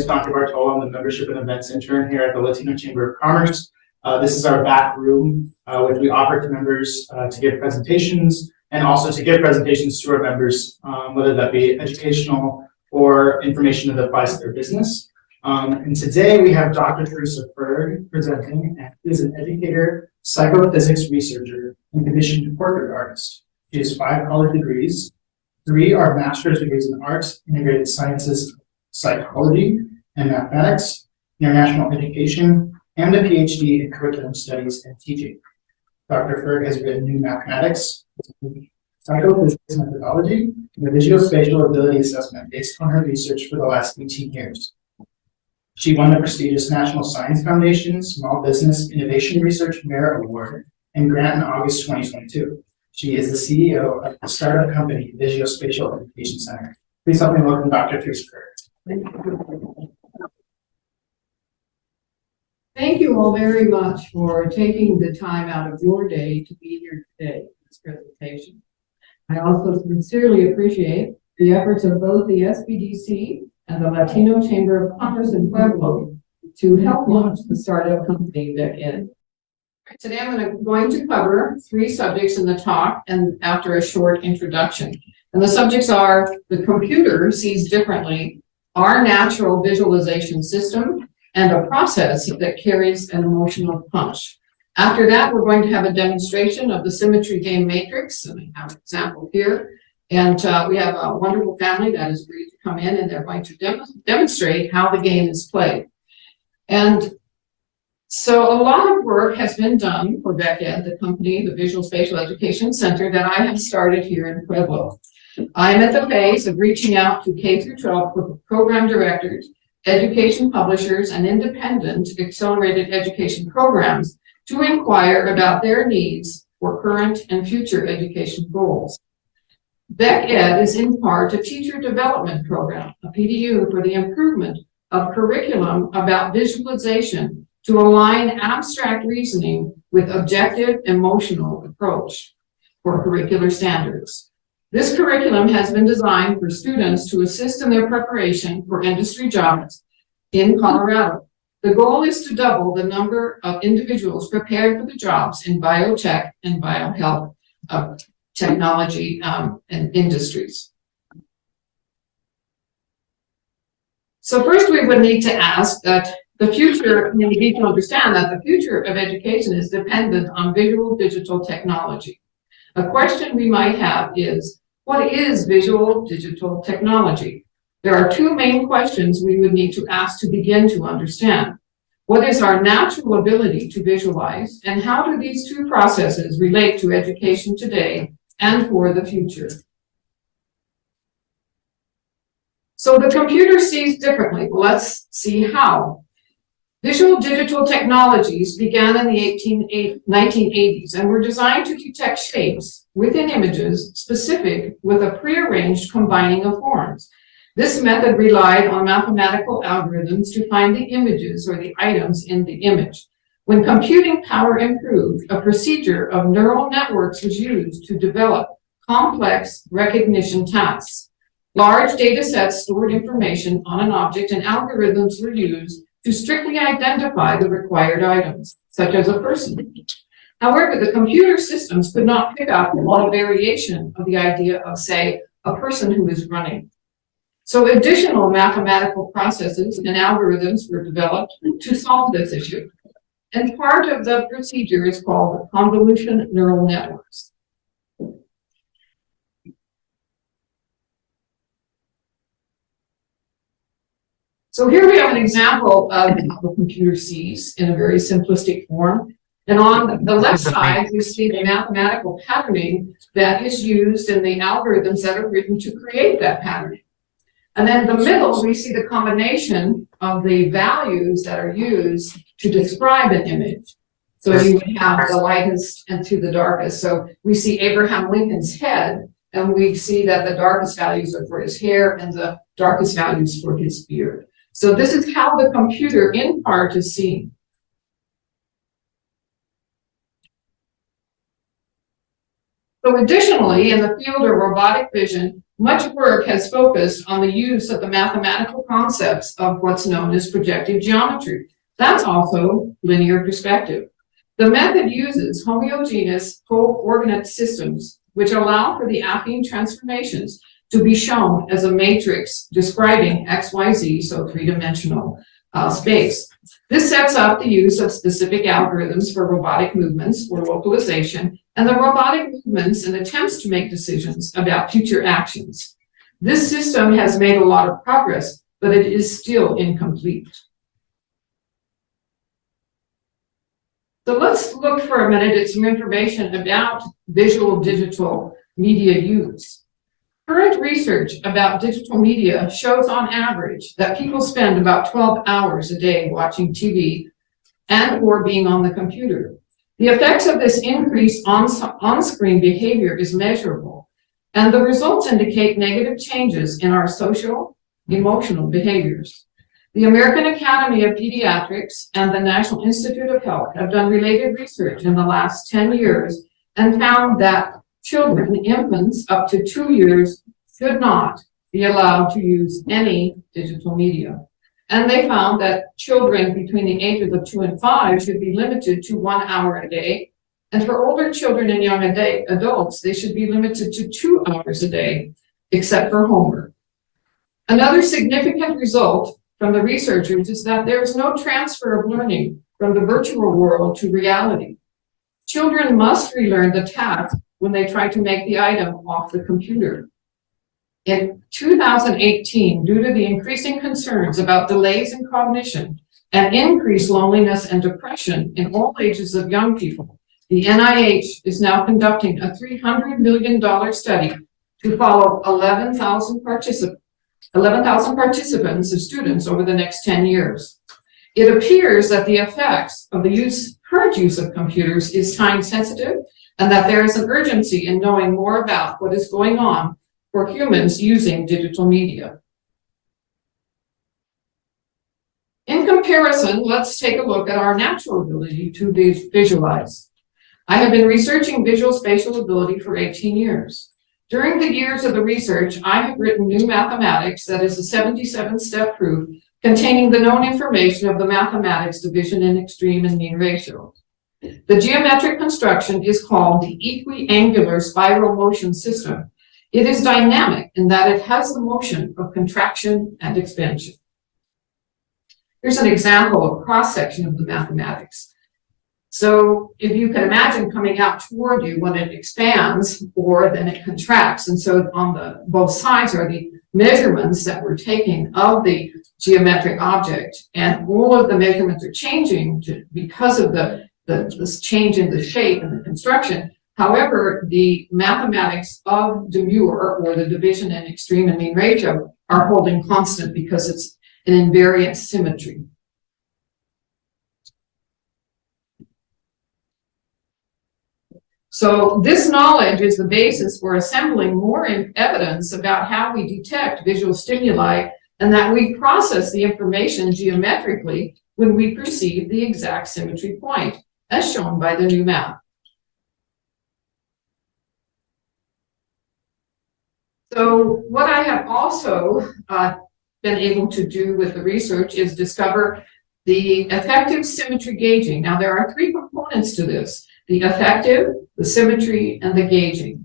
is Dr. Bartola. I'm the Membership and Events Intern here at the Latino Chamber of Commerce. This is our back room, which we offer to members to give presentations and also to give presentations to our members, whether that be educational or information that applies to their business. And today we have Dr. Theresa Ferg presenting, and she is an educator, psychophysics researcher, and commissioned portrait artist. She has 5 college degrees. 3 are master's degrees in arts, integrated sciences, psychology, and mathematics, international education, and a PhD in curriculum studies and teaching. Dr. Ferg has written New Mathematics, Psychophysics Methodology, and the Visuospatial Ability Assessment based on her research for the last 18 years. She won the prestigious National Science Foundation Small Business Innovation Research Merit Award and grant in August 2022. She is the CEO of the startup company Visuospatial Education Center. Please help me welcome Dr. Theresa Ferg. Thank you all very much for taking the time out of your day to be here today for this presentation. I also sincerely appreciate the efforts of both the SBDC and the Latino Chamber of Commerce in Pueblo to help launch the startup company VEC EDU. Today I'm going to cover 3 subjects in the talk and after a short introduction. And the subjects are: the computer sees differently, our natural visualization system, and a process that carries an emotional punch. After that, we're going to have a demonstration of the symmetry game matrix, and I have an example here. And we have a wonderful family that has agreed to come in, and they're going to demonstrate how the game is played. And so a lot of work has been done for VEC EDU, the company, the Visuospatial Education Center, that I have started here in Pueblo. I'm at the phase of reaching out to K-12 program directors, education publishers, and independent accelerated education programs to inquire about their needs for current and future education goals. VEC EDU is in part a teacher development program, a PDU, for the improvement of curriculum about visualization to align abstract reasoning with objective emotional approach for curricular standards. This curriculum has been designed for students to assist in their preparation for industry jobs in Colorado. The goal is to double the number of individuals prepared for the jobs in biotech and biohealth technology and industries. So first we would need to ask that the future, we need to understand that the future of education is dependent on visual digital technology. A question we might have is, what is visual digital technology? There are 2 main questions we would need to ask to begin to understand. What is our natural ability to visualize, and how do these 2 processes relate to education today and for the future? So the computer sees differently. Let's see how. Visual digital technologies began in the 1980s and were designed to detect shapes within images specific with a prearranged combining of forms. This method relied on mathematical algorithms to find the images or the items in the image. When computing power improved, a procedure of neural networks was used to develop complex recognition tasks. Large data sets stored information on an object, and algorithms were used to strictly identify the required items, such as a person. However, the computer systems could not pick up on a variation of the idea of, say, a person who is running. So additional mathematical processes and algorithms were developed to solve this issue. And part of the procedure is called convolution neural networks. So here we have an example of how the computer sees in a very simplistic form. And on the left side, you see the mathematical patterning that is used in the algorithms that are written to create that patterning. And then in the middle, we see the combination of the values that are used to describe an image. So you would have the lightest and to the darkest. So we see Abraham Lincoln's head, and we see that the darkest values are for his hair and the darkest values for his beard. So this is how the computer in part is seen. So additionally, in the field of robotic vision, much work has focused on the use of the mathematical concepts of what's known as projective geometry. That's also linear perspective. The method uses homogeneous coordinate systems, which allow for the affine transformations to be shown as a matrix describing XYZ, so three-dimensional space. This sets up the use of specific algorithms for robotic movements or localization, and the robotic movements and attempts to make decisions about future actions. This system has made a lot of progress, but it is still incomplete. So let's look for a minute at some information about visual digital media use. Current research about digital media shows on average that people spend about 12 hours a day watching TV and or being on the computer. The effects of this increase on-screen behavior is measurable, and the results indicate negative changes in our social, emotional behaviors. The American Academy of Pediatrics and the National Institute of Health have done related research in the last 10 years and found that children, infants up to 2 years, should not be allowed to use any digital media. And they found that children between the ages of 2 and 5 should be limited to 1 hour a day. And for older children and young adults, they should be limited to 2 hours a day, except for homework. Another significant result from the researchers is that there is no transfer of learning from the virtual world to reality. Children must relearn the task when they try to make the item off the computer. In 2018, due to the increasing concerns about delays in cognition and increased loneliness and depression in all ages of young people, the NIH is now conducting a $300 million study to follow 11,000 participants and students over the next 10 years. It appears that the effects of the current use of computers is time sensitive, and that there is an urgency in knowing more about what is going on for humans using digital media. In comparison, let's take a look at our natural ability to visualize. I have been researching visual spatial ability for 18 years. During the years of the research, I have written new mathematics that is a 77-step proof containing the known information of the mathematics division in extreme and mean ratio. The geometric construction is called the Equiangular spiral motion system. It is dynamic in that it has the motion of contraction and expansion. Here's an example of cross-section of the mathematics. So if you can imagine coming out toward you when it expands, or then it contracts. And so on both sides are the measurements that we're taking of geometric object, and all of the measurements are changing because of this change in the shape and the construction. However, the mathematics of demure, or the division in extreme and mean ratio, are holding constant because it's an invariant symmetry. So this knowledge is the basis for assembling more evidence about how we detect visual stimuli, and that we process the information geometrically when we perceive the exact symmetry point, as shown by the new map. So what I have also been able to do with the research is discover the affective symmetry gauging. Now, there are three components to this: the affective, the symmetry, and the gauging.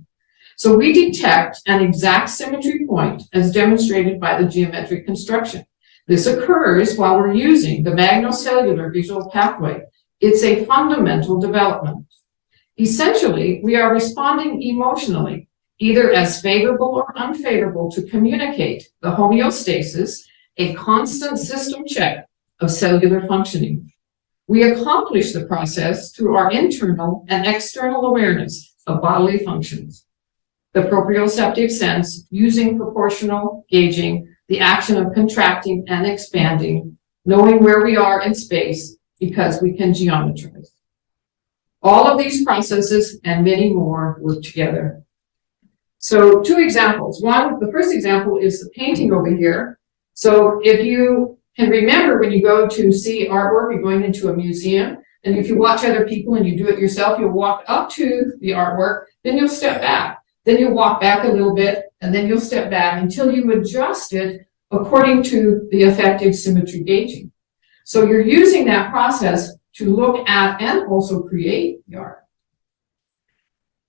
So we detect an exact symmetry point as demonstrated by the geometric construction. This occurs while we're using the magnocellular visual pathway. It's a fundamental development. Essentially, we are responding emotionally, either as favorable or unfavorable, to communicate the homeostasis, a constant system check of cellular functioning. We accomplish the process through our internal and external awareness of bodily functions, the proprioceptive sense, using proportional gauging, the action of contracting and expanding, knowing where we are in space because we can geometrize. All of these processes and many more work together. So two examples. The first example is the painting over here. So if you can remember, when you go to see artwork, you're going into a museum, and if you watch other people and you do it yourself, you'll walk up to the artwork, then you'll step back. then you walk back a little bit, and then you'll step back until you adjust it according to the affective symmetry gauging. So you're using that process to look at and also create the art.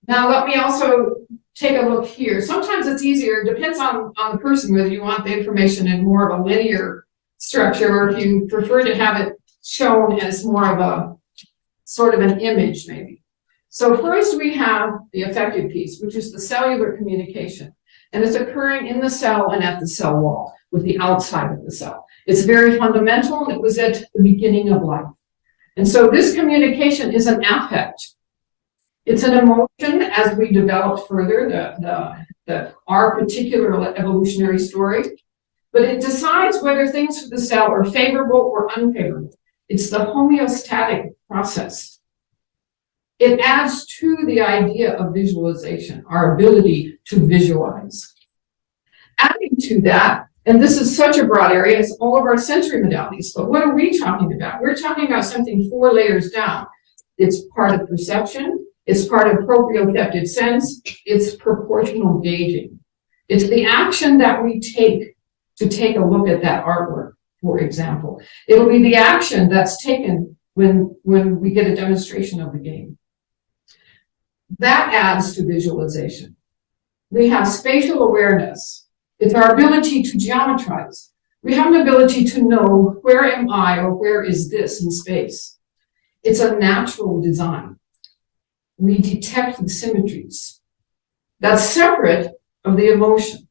Now, let me also take a look here. Sometimes it's easier, depends on the person, whether you want the information in more of a linear structure, or if you prefer to have it shown as more of a sort of an image, maybe. So first we have the affective piece, which is the cellular communication. And it's occurring in the cell and at the cell wall, with the outside of the cell. It's very fundamental, and it was at the beginning of life. And so this communication is an affect. It's an emotion as we develop further our particular evolutionary story, but it decides whether things for the cell are favorable or unfavorable. It's the homeostatic process. It adds to the idea of visualization, our ability to visualize. Adding to that, and this is such a broad area, it's all of our sensory modalities, but what are we talking about? We're talking about something 4 layers down. It's part of perception, it's part of proprioceptive sense, it's proportional gauging. It's the action that we take to take a look at that artwork, for example. It'll be the action that's taken when we get a demonstration of the game. That adds to visualization. We have spatial awareness. It's our ability to geometrize. We have an ability to know where am I or where is this in space. It's a natural design. We detect the symmetries. That's separate of the emotion,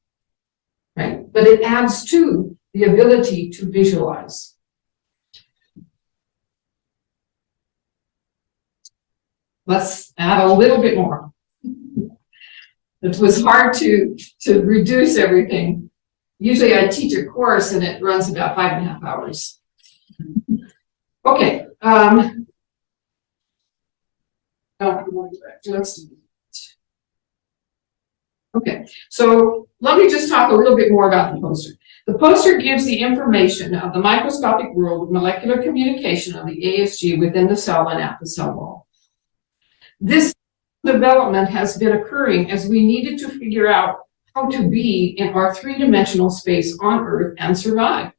right? But it adds to the ability to visualize. Let's add a little bit more. It was hard to reduce everything. Usually I teach a course and it runs about 5.5 hours. Okay. Okay, so let me just talk a little bit more about the poster. The poster gives the information of the microscopic world of molecular communication of the ASG within the cell and at the cell wall. This development has been occurring as we needed to figure out how to be in our 3-dimensional space on Earth and survive.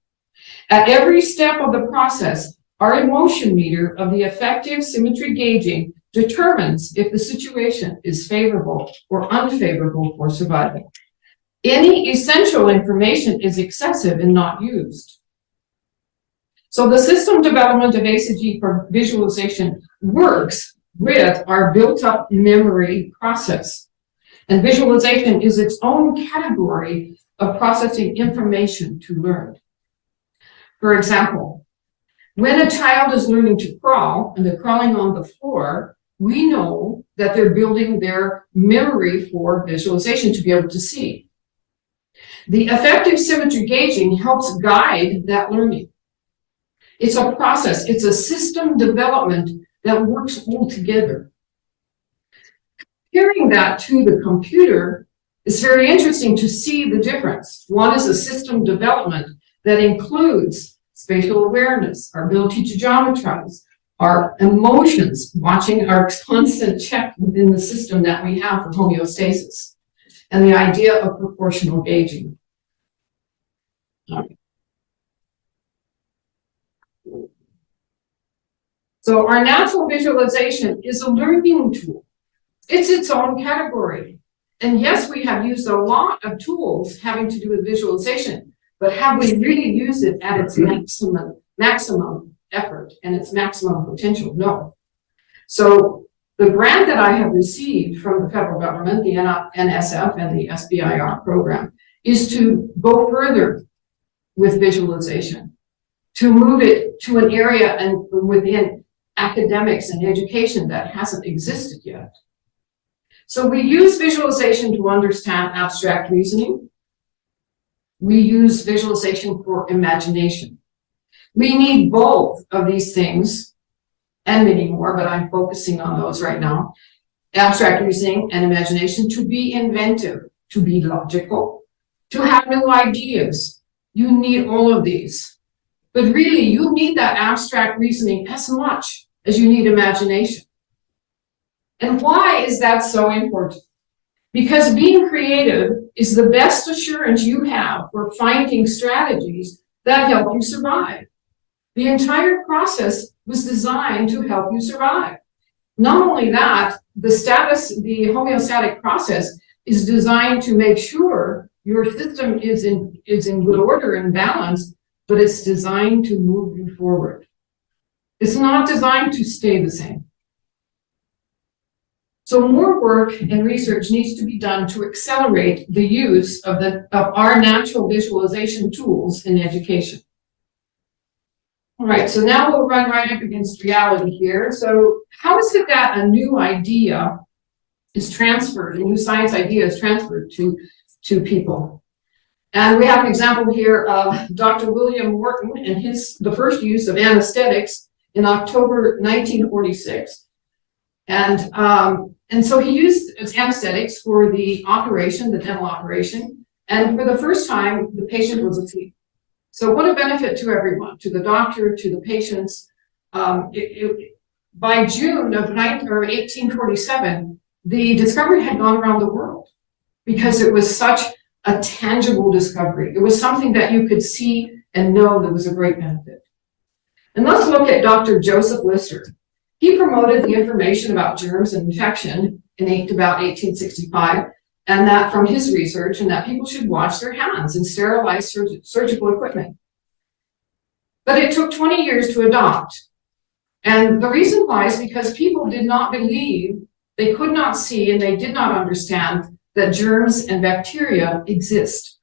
At every step of the process, our emotion meter of the affective symmetry gauging determines if the situation is favorable or unfavorable for survival. Any essential information is excessive and not used. So the system development of ACG for visualization works with our built-up memory process. And visualization is its own category of processing information to learn. For example, when a child is learning to crawl and they're crawling on the floor, we know that they're building their memory for visualization to be able to see. The affective symmetry gauging helps guide that learning. It's a process, it's a system development that works all together. Comparing that to the computer is very interesting to see the difference. One is a system development that includes spatial awareness, our ability to geometrize, our emotions, watching our constant check within the system that we have for homeostasis, and the idea of proportional gauging. So our natural visualization is a learning tool. It's its own category. And yes, we have used a lot of tools having to do with visualization, but have we really used it at its maximum effort and its maximum potential? No. So the grant that I have received from the federal government, the NSF and the SBIR program, is to go further with visualization, to move it to an area and within academics and education that hasn't existed yet. So we use visualization to understand abstract reasoning. We use visualization for imagination. We need both of these things and many more, but I'm focusing on those right now. Abstract reasoning and imagination to be inventive, to be logical, to have new ideas. You need all of these. But really, you need that abstract reasoning as much as you need imagination. And why is that so important? Because being creative is the best assurance you have for finding strategies that help you survive. The entire process was designed to help you survive. Not only that, the homeostatic process is designed to make sure your system is in good order and balance, but it's designed to move you forward. It's not designed to stay the same. So more work and research needs to be done to accelerate the use of our natural visualization tools in education. All right, so now we'll run right up against reality here. So how is it that a new idea is transferred, a new science idea is transferred to people? And we have an example here of Dr. William Morton and the first use of anesthetics in October 1946. And so he used anesthetics for the operation, the dental operation, and for the first time, the patient was asleep. So what a benefit to everyone, to the doctor, to the patients. By June of 1847, the discovery had gone around the world because it was such a tangible discovery. It was something that you could see and know there was a great benefit. And let's look at Dr. Joseph Lister. He promoted the information about germs and infection in about 1865, and that from his research, and that people should wash their hands and sterilize surgical equipment. But it took 20 years to adopt. And the reason why is because people did not believe, they could not see, and they did not understand that germs and bacteria exist.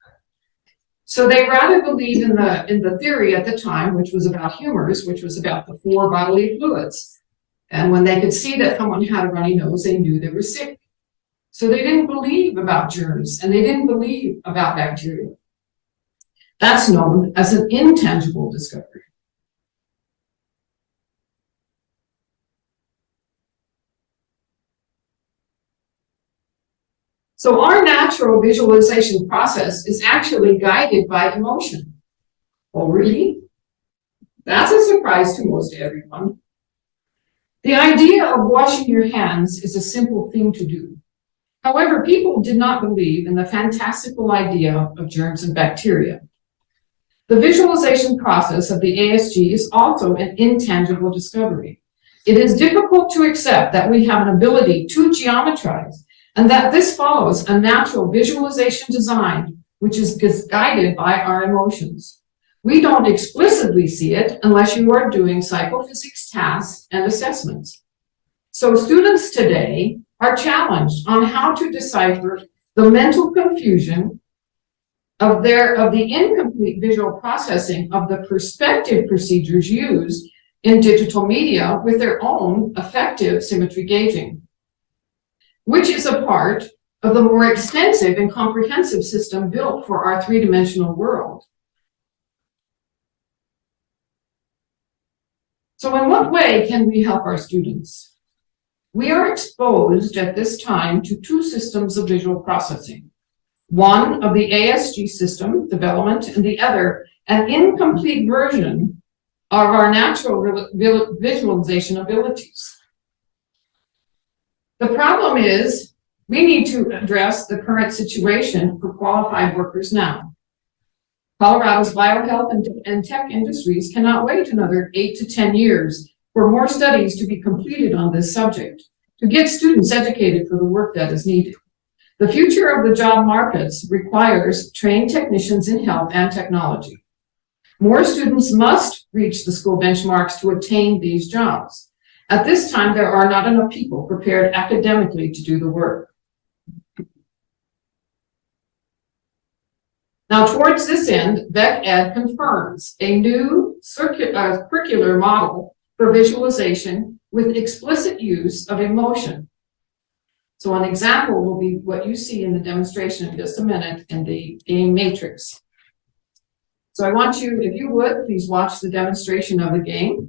So they rather believed in the theory at the time, which was about humors, which was about the 4 bodily fluids. And when they could see that someone had a runny nose, they knew they were sick. So they didn't believe about germs, and they didn't believe about bacteria. That's known as an intangible discovery. So our natural visualization process is actually guided by emotion. Oh, really? That's a surprise to most everyone. The idea of washing your hands is a simple thing to do. However, people did not believe in the fantastical idea of germs and bacteria. The visualization process of the ASG is also an intangible discovery. It is difficult to accept that we have an ability to geometrize and that this follows a natural visualization design, which is guided by our emotions. We don't explicitly see it unless you are doing psychophysics tasks and assessments. So students today are challenged on how to decipher the mental confusion of the incomplete visual processing of the perspective procedures used in digital media with their own affective symmetry gauging, which is a part of the more extensive and comprehensive system built for our three-dimensional world. So in what way can we help our students? We are exposed at this time to 2 systems of visual processing. One of the ASG system development, and the other an incomplete version of our natural visualization abilities. The problem is we need to address the current situation for qualified workers now. Colorado's biohealth and tech industries cannot wait another 8 to 10 years for more studies to be completed on this subject, to get students educated for the work that is needed. The future of the job markets requires trained technicians in health and technology. More students must reach the school benchmarks to attain these jobs. At this time, there are not enough people prepared academically to do the work. Now, towards this end, VEC Ed confirms a new curricular model for visualization with explicit use of emotion. So an example will be what you see in the demonstration in just a minute in the game matrix. So I want you, if you would, please watch the demonstration of the game.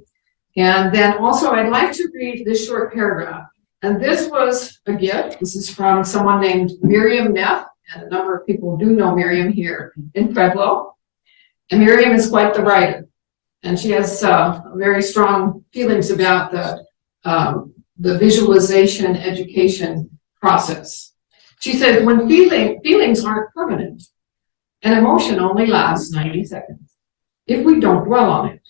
And then also I'd like to read this short paragraph. And this was a gift. This is from someone named Miriam Neff. And a number of people do know Miriam here in Pueblo. And Miriam is quite the writer. And she has very strong feelings about the visualization education process. She says, when feelings aren't permanent, an emotion only lasts 90 seconds if we don't dwell on it.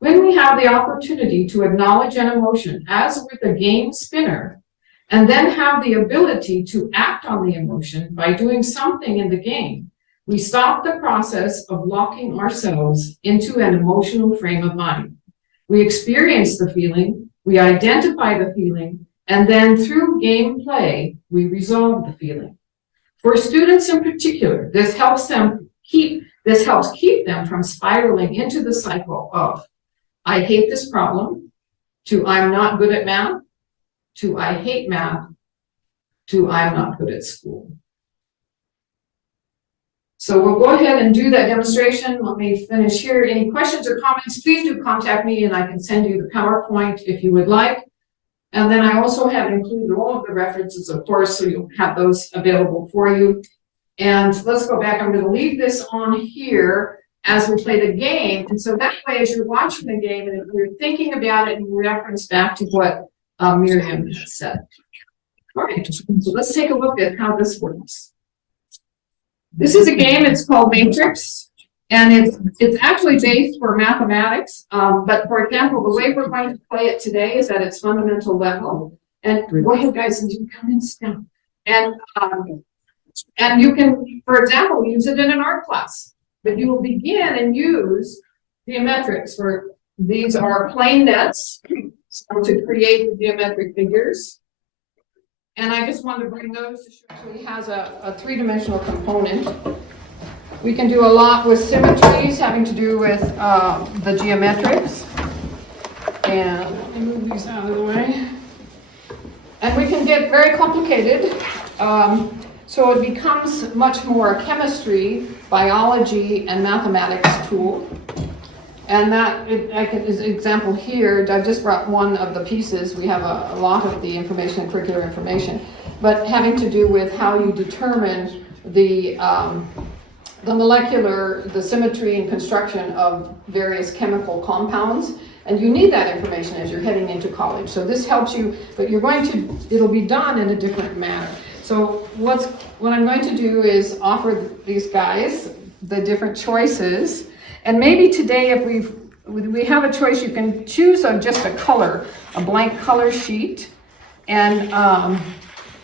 When we have the opportunity to acknowledge an emotion, as with a game spinner, and then have the ability to act on the emotion by doing something in the game, we stop the process of locking ourselves into an emotional frame of mind. We experience the feeling, we identify the feeling, and then through gameplay, we resolve the feeling. For students in particular, this helps keep them from spiraling into the cycle of I hate this problem, to I'm not good at math, to I hate math, to I'm not good at school. So we'll go ahead and do that demonstration. Let me finish here. Any questions or comments, please do contact me and I can send you the PowerPoint if you would like. And then I also have included all of the references, of course, so you'll have those available for you. And let's go back. I'm going to leave this on here as we play the game. And so that way, as you're watching the game and you're thinking about it, and you reference back to what Miriam said. All right, so let's take a look at how this works. This is a game, it's called Matrix, and it's actually based for mathematics. But for example, the way we're going to play it today is at its fundamental level. And go ahead, guys, and you come and sit down. And you can, for example, use it in an art class. But you will begin and use geometrics for these are plane nets, so to create the geometric figures. And I just wanted to bring those to show it has a three-dimensional component. We can do a lot with symmetries having to do with the geometrics. And let me move these out of the way. And we can get very complicated. So it becomes much more a chemistry, biology, and mathematics tool. And that, as an example here, I just brought one of the pieces. We have a lot of the information and curricular information, but having to do with how you determine the molecular, the symmetry and construction of various chemical compounds. And you need that information as you're heading into college. So this helps you, but it'll be done in a different manner. So what I'm going to do is offer these guys the different choices. And maybe today, if we have a choice, you can choose just a color, a blank color sheet, and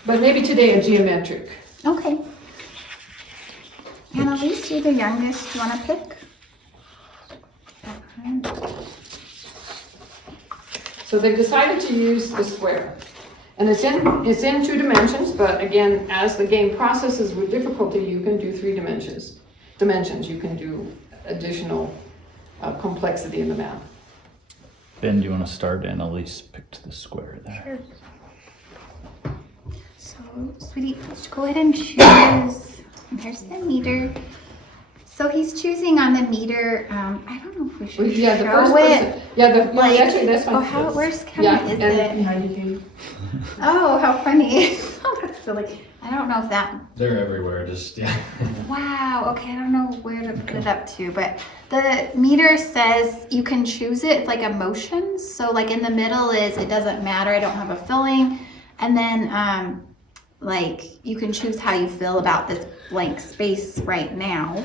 but maybe today a geometric. Okay. Annalise, you're the youngest. Do you want to pick? Okay. So they decided to use the square, and it's in 2 dimensions. But again, as the game processes with difficulty, you can do 3 dimensions. You can do additional complexity in the math. Ben, do you want to start? Annalise picked the square there. Sure. So, sweetie, let's go ahead and choose. There's the meter. So he's choosing on the meter. I don't know if we should Yeah, the show first it. person. Yeah, Like, actually, that's fine. oh, how? Where's camera? Is it? Oh, how funny! Oh, that's silly. I don't know if that. They're everywhere, just, yeah. Wow, okay, I don't know where to put it up to, but the meter says you can choose it. It's like emotions. So like in the middle is it doesn't matter, I don't have a feeling. And then like you can choose how you feel about this blank space right now.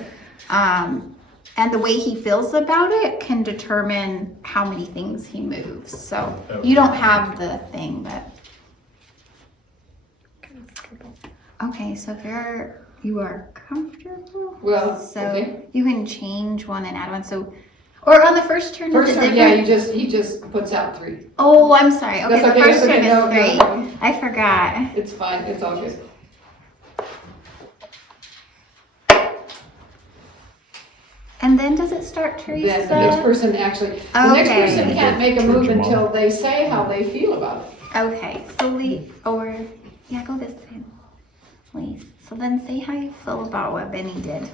And the way he feels about it can determine how many things he moves. So you don't have the thing, but. Okay, so if you are comfortable, Well, so okay. you can change one and add one. So, or on the first turn, First is it turn, different? yeah, he just puts out 3. Oh, I'm sorry. Okay, That's the okay, first that's okay. turn is 3. No. I forgot. It's fine, it's all good. And then does it start, Theresa? Then the next person actually, the next Okay. person can't make a move Church until mom. they say how they feel about it. Okay, so go this way, please. So then say how you feel about what Benny did.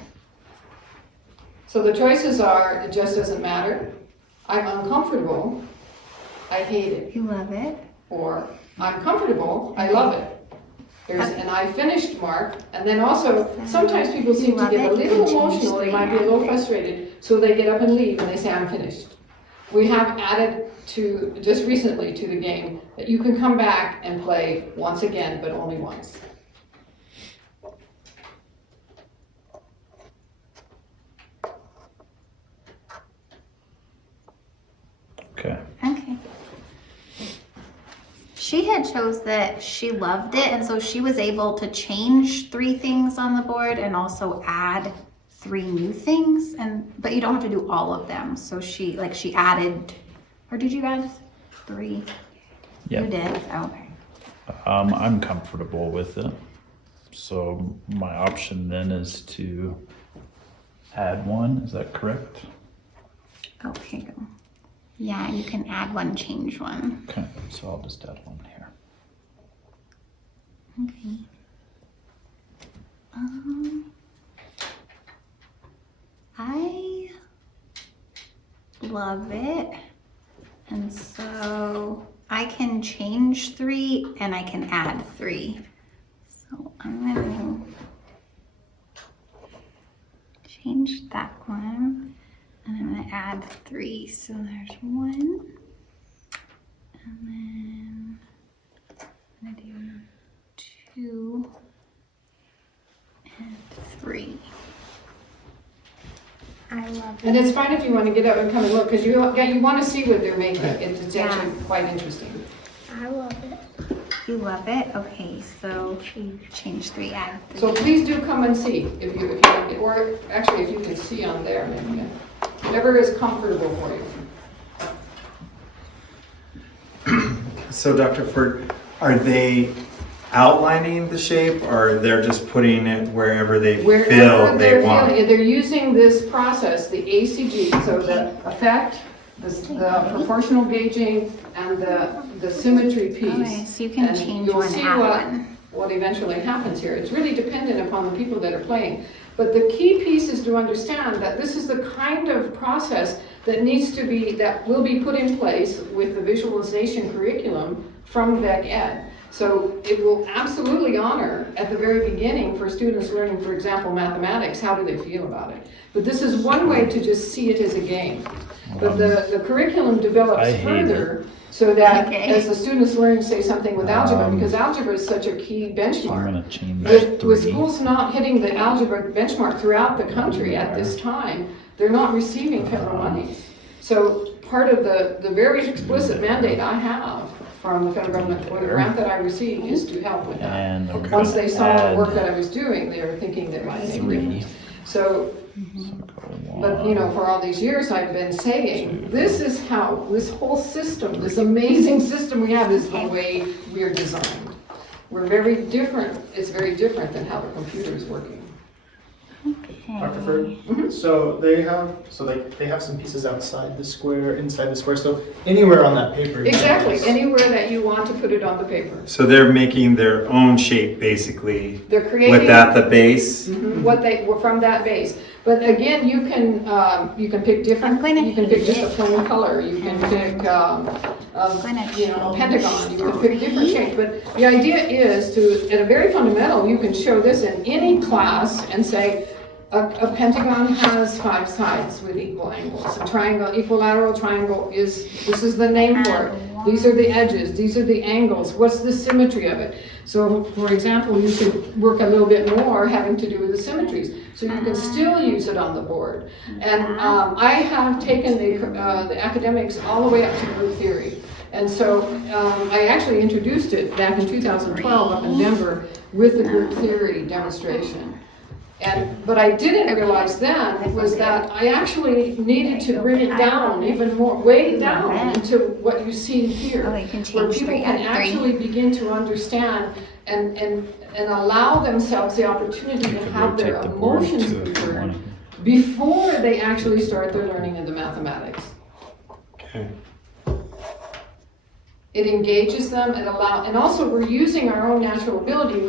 So the choices are, it just doesn't matter, I'm uncomfortable, I hate it, You love it. or I'm comfortable, I love it. There's an I finished mark, and then also, sometimes people seem to get a little emotional, they might be a little frustrated, so they get up and leave and they say, I'm finished. We have added just recently to the game, that you can come back and play once again, but only once. she had chose that she loved it, and so she was able to change 3 things on the board and also add 3 new things. But you don't have to do all of them. So she added, or did you add 3? Yeah. You did. Oh, okay. I'm comfortable with it. So my option then is to add 1. Is that correct? Oh, here you go. Yeah, you can add 1, change 1. Okay, so I'll just add 1 here. Okay. I love it. And so I can change 3 and I can add 3. So I'm gonna change that one and I'm gonna add 3. So there's 1. And then I'm gonna do 2 and 3. I love it. And it's fine if you want to get up and come and look, because you want to see what they're making. It's actually quite interesting. I love it. You love it? Okay, so change 3, add 3. So please do come and see if you or actually if you can see on there, maybe whatever is comfortable for you. So Dr. Ferg, are they outlining the shape, or they're just putting it wherever they feel they want? They're using this process, the ACG, so the effect, the proportional gauging, and the symmetry piece. Okay, so you can And change you'll 1, see add 1. what eventually happens here. It's really dependent upon the people that are playing. But the key piece is to understand that this is the kind of process that will be put in place with the visualization curriculum from VEC Ed. So it will absolutely honor at the very beginning for students learning, for example, mathematics, how do they feel about it? But this is one way to just see it as a game. But the curriculum develops further so that as the students learn, say something with algebra, because algebra is such a key benchmark. I'm gonna change With 3. schools not hitting the algebra benchmark throughout the country at this time, they're not receiving federal money. So part of the very explicit mandate I have from the federal government for the grant that I received is to help with that. And I'm Once gonna they saw the work add that I was doing, they were thinking that might make a 3. difference. So, So go but you know, for all these years, I've been saying, this is how, this whole system, this amazing system we have is the way we're designed. We're very different, it's very different than how the computer is working. Dr. Ferg? So they have some pieces outside the square, inside the square, so anywhere on that paper. Exactly, anywhere that you want to put it on the paper. So they're making their own shape, basically, They're creating. with that the base? What they were from that base. But again, you can pick different, you can pick just a plain color, you can pick, a pentagon, you can pick different shapes. But the idea is to, at a very fundamental, you can show this in any class and say, a pentagon has 5 sides with equal angles. A triangle, equilateral triangle this is the name for it. These are the edges, these are the angles, what's the symmetry of it? So for example, you could work a little bit more having to do with the symmetries. So you can still use it on the board. And I have taken the academics all the way up to group theory. And so I actually introduced it back in 2012 up in Denver with the group theory demonstration. And what I didn't realize then was that I actually needed to bring it down even more, way down into what you see here, where people can actually begin to understand and allow themselves the opportunity to have their emotions referred before they actually start their learning of the mathematics. Okay. It engages them, and also we're using our own natural ability.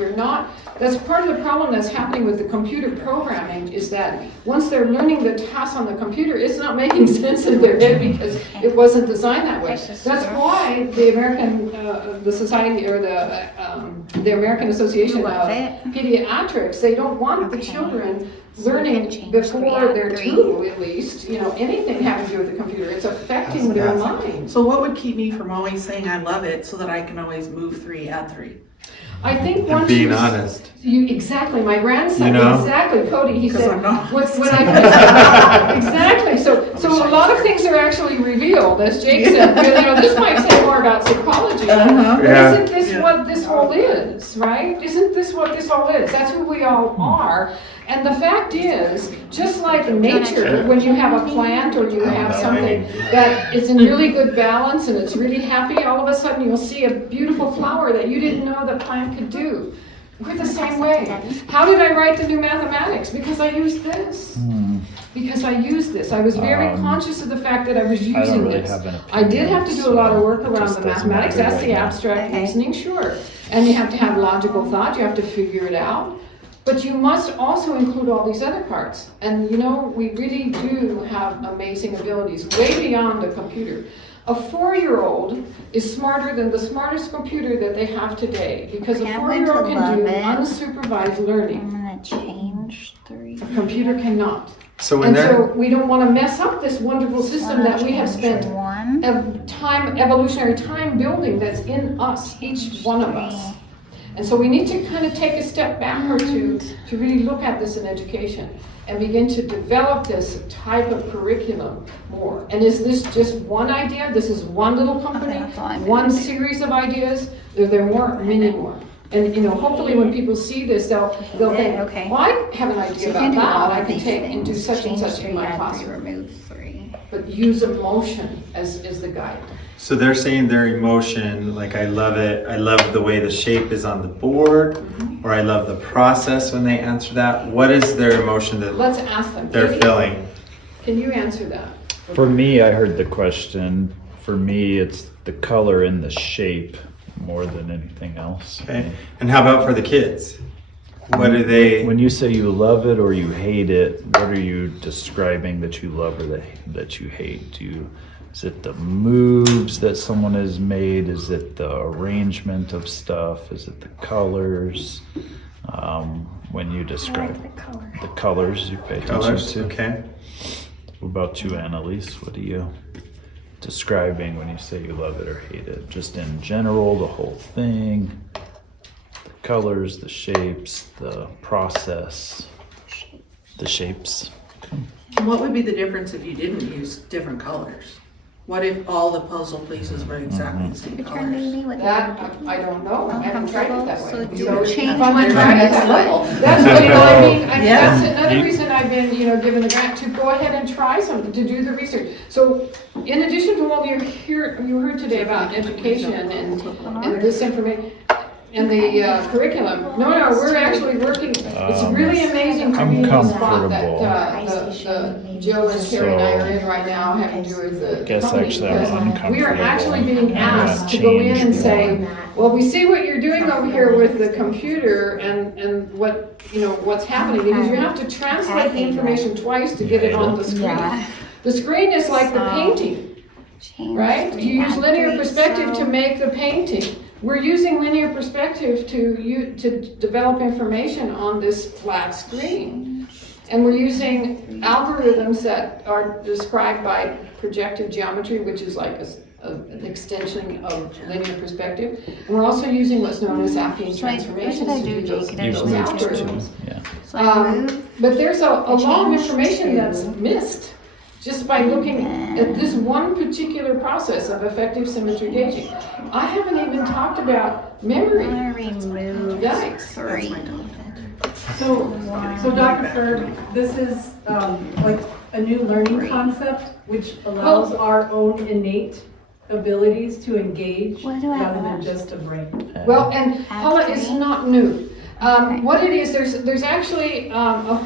That's part of the problem that's happening with the computer programming, is that once they're learning the tasks on the computer, it's not making sense in their head because it wasn't designed that way. That's why the American, the society, or the American Association of Pediatrics, they don't want the children learning before they're 2, at least, anything having to do with the computer. It's affecting their mind. So what would keep me from always saying I love it so that I can always move 3, add 3? I think And once being honest. Exactly, my grandson, You know? exactly, Cody, he said, I'm not. when I first, exactly, so a lot of things are actually revealed, as Jake said, you know, this might say more about psychology. Uh-huh. But Yeah. isn't this Yeah. what this all is, right? Isn't this what this all is? That's who we all are. And the fact is, just like in nature, when you have a plant or you have something that is in really good balance and it's really happy, all of a sudden you'll see a beautiful flower that you didn't know the plant could do. We're the same way. How did I write the new mathematics? Because I used this. Because I used this. I was very conscious of the fact that I was I don't using really this. have an I did have to do a lot of work it around just the doesn't mathematics. matter That's right the now. abstract Okay. reasoning, sure. And you have to have logical thought. You have to figure it out. But you must also include all these other parts. And you know, we really do have amazing abilities, way beyond a computer. A 4-year-old is smarter than the smartest computer that they have today, because a Okay, I'm going 4-year-old to can do love it. unsupervised learning. I'm gonna change 3. A computer cannot. So when And they're, so we don't want to mess up this wonderful system that we have spent 1. evolutionary time building that's in us, each one of us. And so we need to kind of take a step backward to really look at this in education and begin to develop this type of curriculum more. And is this just one idea? This is one little company, Okay, that's all I'm one gonna do. series of ideas? Are there more, many more? And you know, hopefully when people see this, they'll think, Okay. well, I have an idea So you about can do that. all I of can these take and do things. such and Change such 3, in my add 3, classroom. remove 3. But use emotion as the guide. so they're saying their emotion, like I love it, I love the way the shape is on the board, or I love the process when they answer that. What is their emotion that Let's ask them. they're Katie, feeling? Can you answer that? For me, I heard the question. For me, it's the color and the shape more than anything else. Okay, and how about for the kids? What do they, When you say you love it or you hate it, what are you describing that you love or that you hate? Is it the moves that someone has made? Is it the arrangement of stuff? Is it the colors? When you I describe like the color. the colors, you pay attention colors? to. Okay. What about you, Annalise? What are you describing when you say you love it or hate it? Just in general, the whole thing? The colors, the shapes, the process, the shapes. What would be the difference if you didn't use different colors? What if all the puzzle pieces were exactly the same Your turn, colors? baby. What do That, I don't know. I haven't tried it that way. So do So change if I'm one trying to it that the way, level. that's what, you know, I mean, Yeah. that's another You- reason I've been, you know, given the grant to go ahead and try something, to do the research. So in addition to what you heard today about education and this information, and the curriculum, no, we're actually working, it's really amazing to I'm be in the spot that, comfortable. the Joe and Carrie and I are in right now, having to do with the Guess company, actually I'm because uncomfortable. we are actually being I'm asked gonna to go in and change say, one. well, we see what you're doing over here with the computer and what, you know, what's happening, because you have to translate the information twice to get it on the screen. Yeah. The screen is like the So- painting, Change right? 3, You use add linear 3, perspective to so- make the painting. We're using linear perspective to develop information on this flat screen. And we're using algorithms that are described by projective geometry, which is like an extension of linear perspective. And we're also using what's known as affine So I- what transformations did I to do, do those Jake? Did I You've those move moved to- algorithms. Yeah. So I move. But there's a lot of change information to- that's missed just by looking at this one particular process of affective symmetry gauging. I haven't even talked about memory. I'm gonna remove Yikes. 3. So Dr. Ferg, this is like a new learning concept which allows our own innate abilities to engage What do I rather than want? just a brain. Well, and Paula, it's Actually. not new. Okay. What it is, there's actually a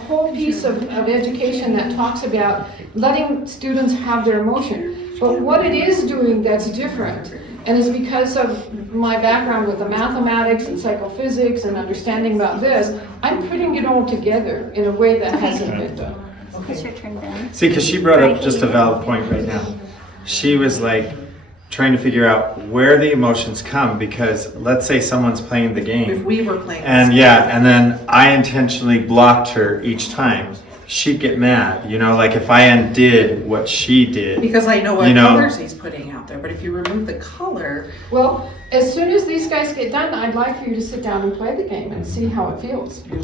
whole piece of education that talks about letting students have their emotion. But what it is doing that's different, and it's because of my background with the mathematics and psychophysics and understanding about this, I'm putting it all together in a way that hasn't been done. It's your turn, Ben. See, because she brought up just a valid point right now. She was like trying to figure out where the emotions come, because let's say someone's playing the If game. we were playing. And yeah, and then I intentionally blocked her each time. she'd get mad, you know, like if I undid what she did. Because I know what You know. colors he's putting out there, but if you remove the color, Well, as soon as these guys get done, I'd like for you to sit down and play the game and see how it feels. no,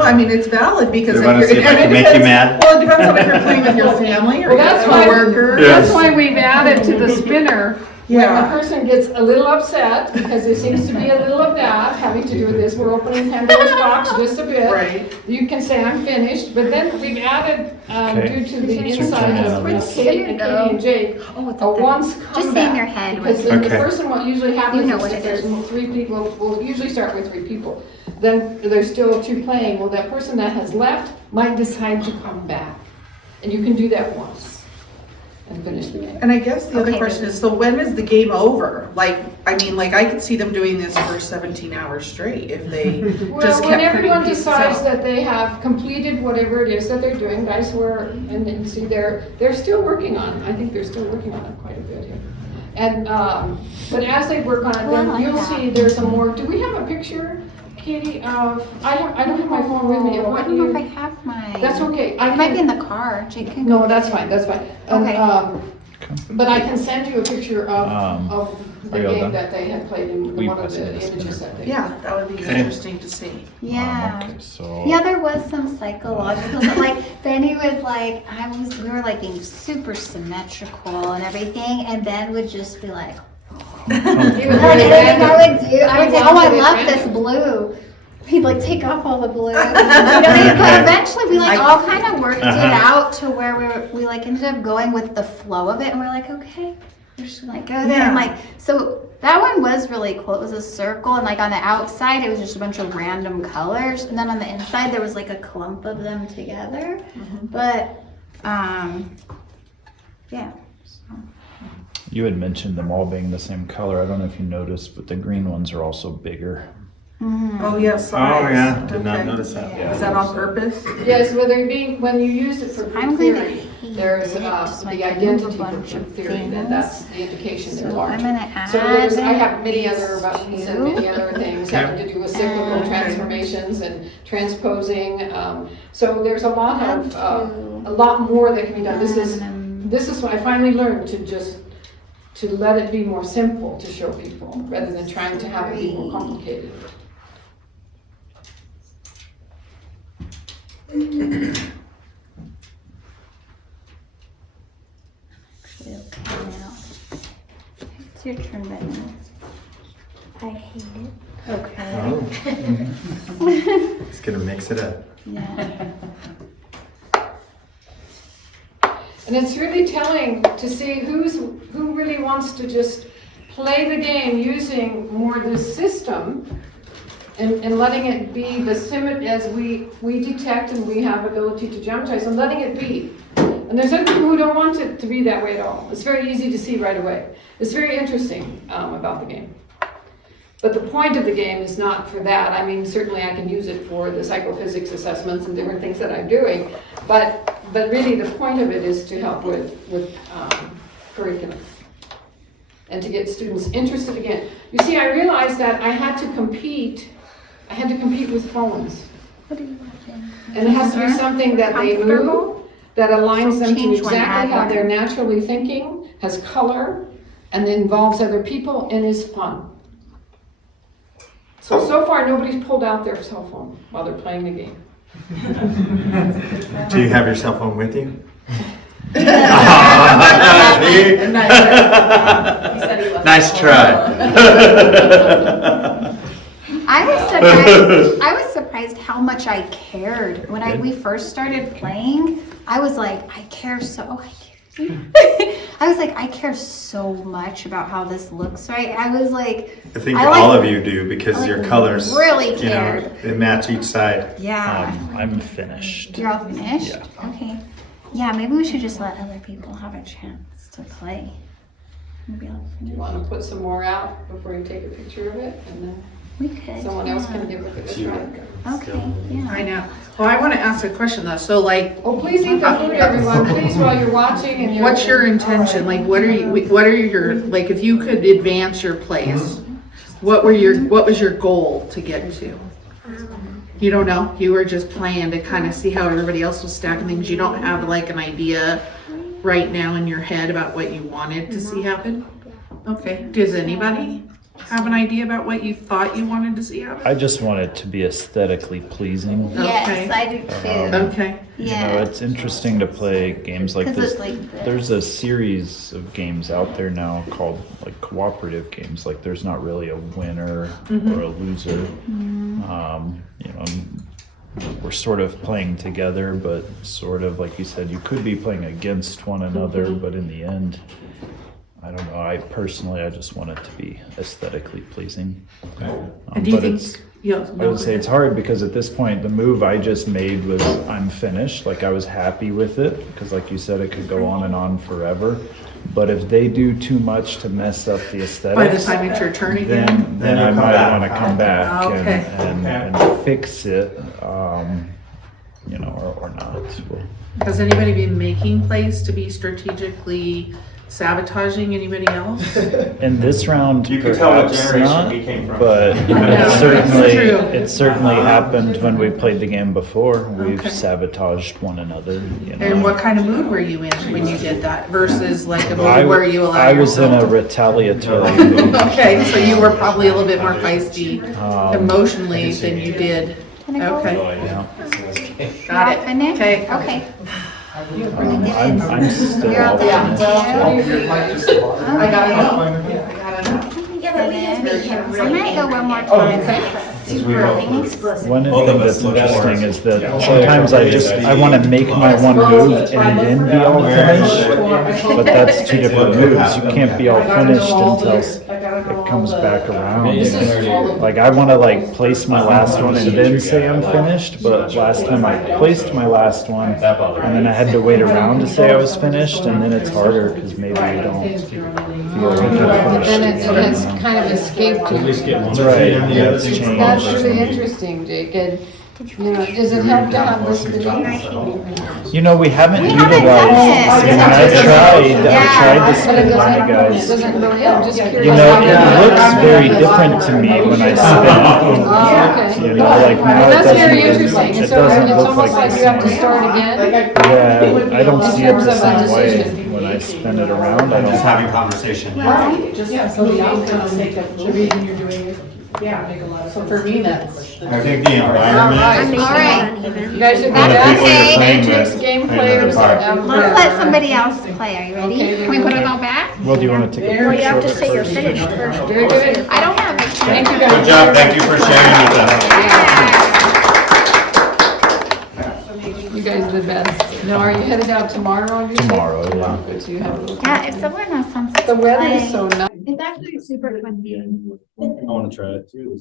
I mean, it's valid because. You wanna if see if I and it can make you depends- mad? Well, it depends on if you're playing with your family or Well, your that's why- coworker. Yes. That's why we've added to the spinner, when the Yeah. person gets a little upset, because there seems to be a little of that having to do with this, we're opening Pandora's box just a bit. Right. You can say, I'm finished, but then we've added, Okay. due to the It's your inside turn. of Where's Katie the and spinner Katie and Jake, Oh, it's a up there. once Just come say in back. your head. Because then the Okay. person, what usually happens You know is what if it there's is. 3 people, we'll usually start with 3 people. Then there's still 2 playing, well, that person that has left might decide to come back. And you can do that once and finish the game. And I guess the other Okay. question is, so when is the game over? Like, I mean, like I could see them doing this for 17 hours straight if they Well, just when kept putting everyone pieces decides out. that they have completed whatever it is that they're doing, guys were, and then you see they're still working on it. I think they're still working on it quite a bit here. And, but as they work on it, Well, I then like you'll that. see there's a more, do we have a picture, Katie, of, I don't have my phone with me. Oh, I What don't know if I you, have mine. that's okay. It I might be can, in the car. Jake can no, go that's get fine, it. that's fine. Okay. But I can send you a picture of the are you all game done? that they had played in Will you one of pass the me the spinner? images that they. Yeah, that would be Okay. interesting to see. Yeah. Okay, so. Yeah, there was some psychological, but like Benny was like, we were like being super symmetrical and everything, and Ben would just be like, He was like very anything random. I would do, I would He say, wanted oh, I it love random. this blue. He'd like take off all the blue. But eventually we like all kind of worked it out to where we like ended up going with the flow of it, and we're like, okay, we're just gonna like go there. Yeah. And like, so that one was really cool. It was a circle, and like on the outside it was just a bunch of random colors, and then on the inside there was like a clump of them together. But yeah. You had mentioned them all being the same color. I don't know if you noticed, but the green ones are also bigger. Oh, yes. Oh, yeah, did not notice that. Yeah. Is that on purpose? Yes, when you use it for I'm group going to theory, hate there's it, so I the can identity move a for bunch group of theory, then things. that's the indication they're So larger. I'm gonna add. So I have many other buttons and you. many other things having to do with cyclical Okay. transformations and transposing. So there's a lot of, Add a lot more that can be done. This Um, is what I finally learned to let it be more simple to show people rather than trying to have it be more complicated. Okay, now. It's your turn, Benny. I hate it. Okay. Oh. Just gonna mix it up. Yeah. And it's really telling to see who really wants to just play the game using more this system and letting it be the symmetry as we detect and we have ability to geometrize and letting it be. And there's other people who don't want it to be that way at all. It's very easy to see right away. It's very interesting about the game. But the point of the game is not for that. I mean, certainly I can use it for the psychophysics assessments and different things that I'm doing, but really the point of it is to help with curriculum and to get students interested again. You see, I realized that I had to compete with phones. What are you watching? And it has to be something that they move, Comfortable? that aligns So them to change one, exactly add how one. they're naturally thinking, has color, and involves other people, and is fun. So far, nobody's pulled out their cell phone while they're playing the game. Do you have your cell phone with you? Nice try. I was surprised how much I cared. When we first started playing, I was like, I care so I care so much about how this looks, right? I was like, I think I all like- of you do because I your like colors, really you know, cared. they match each side. yeah. I'm finished. You're all finished? Yeah. Okay. Yeah, maybe we should just let other people have a chance to play. Maybe I'll Do finish. you want to put some more out before you take a picture of it? And then We could. someone else yeah. can give it a try. Okay, yeah. I know. Well, I want to ask a question though. So like, Oh, please eat the food, everyone, please, while you're watching and you're. what's your intention? Like, what are your, like, if you could advance your plays, what was your goal to get to? You don't know? You were just playing to kind of see how everybody else was stacking things. You don't have like an idea right now in your head about what you wanted to see happen? Okay. Does anybody have an idea about what you thought you wanted to see happen? I just want it to be aesthetically pleasing. Yes, I do too. Okay. You know, Yeah. it's interesting to play games like 'Cause this. it's like this. There's a series of games out there now called like cooperative games. Like there's not really a winner or a loser. You know, we're sort of playing together, but sort of like you said, you could be playing against one another, but in the end, I don't know. I just want it to be aesthetically pleasing. And do you But think, it's, yeah, I would say it's hard because at this point, the move I just made was I'm finished. Like I was happy with it because, like you said, it could go on and on forever. But if they do too much to mess up the by the aesthetics, time it's your turn again? then I might want to come back Okay. and fix it, you know, or not. We'll- Has anybody been making plays to be strategically sabotaging anybody else? In this round, You can tell what perhaps generation not, we came from. but I know, that's true. it certainly happened when we played the game before. We've Okay. sabotaged one another, you know. And what kind of mood were you in when you did that versus like a I, mood where you allow I was in a yourself retaliatory mood. to... Okay, so you were probably a little bit more feisty emotionally I than you did. Can I go? Okay, Yeah. got You're all finished? Okay. Okay. I'm still You're all all done. finished. I gotta know. I gotta know. I might go one more time. One thing that's interesting is that sometimes I want to make my one move and then be all finished, but that's two different moves. You can't be all finished until it comes back around. Like I want to like place my last one and then say I'm finished, but last time I placed my last one and then I had to wait around to say I was finished, and then it's harder because maybe you don't feel like you're But then it finished. has kind of escaped you. That's right, yeah, it's changed. That's really interesting, Jake, and, you know, does it help to have this video? You know, we haven't We haven't utilized, done it. and I tried to But it spin on you guys. doesn't really, I'm just curious. You know, how it looks very different to me when I spin Oh, it. okay. You know, like now it That's very doesn't, interesting, it so doesn't it's look almost like the you have to same. start again? Yeah, I don't In see it terms the of a same way. decision. When I spin it around, I I'm just don't. having conversation. Yeah, so the outcome, the reason you're doing it, yeah, make a lot of sense. For me, that's... I think the environment. All right. You guys are the That's best okay. matrix game players ever. Let's let somebody else play. Are you ready? Okay. Can we put it all back? Well, do you want to take a picture? Well, you have to say you're finished first. Very good. I don't have a picture. Thank you guys. Good job, thank you for sharing with us. You guys are the best. Now, are you headed out tomorrow? you said? Tomorrow, yeah. Good, so you have a little. Yeah, if someone else wants to The weather play. is so nice. It's actually super fun game. I want to try it too.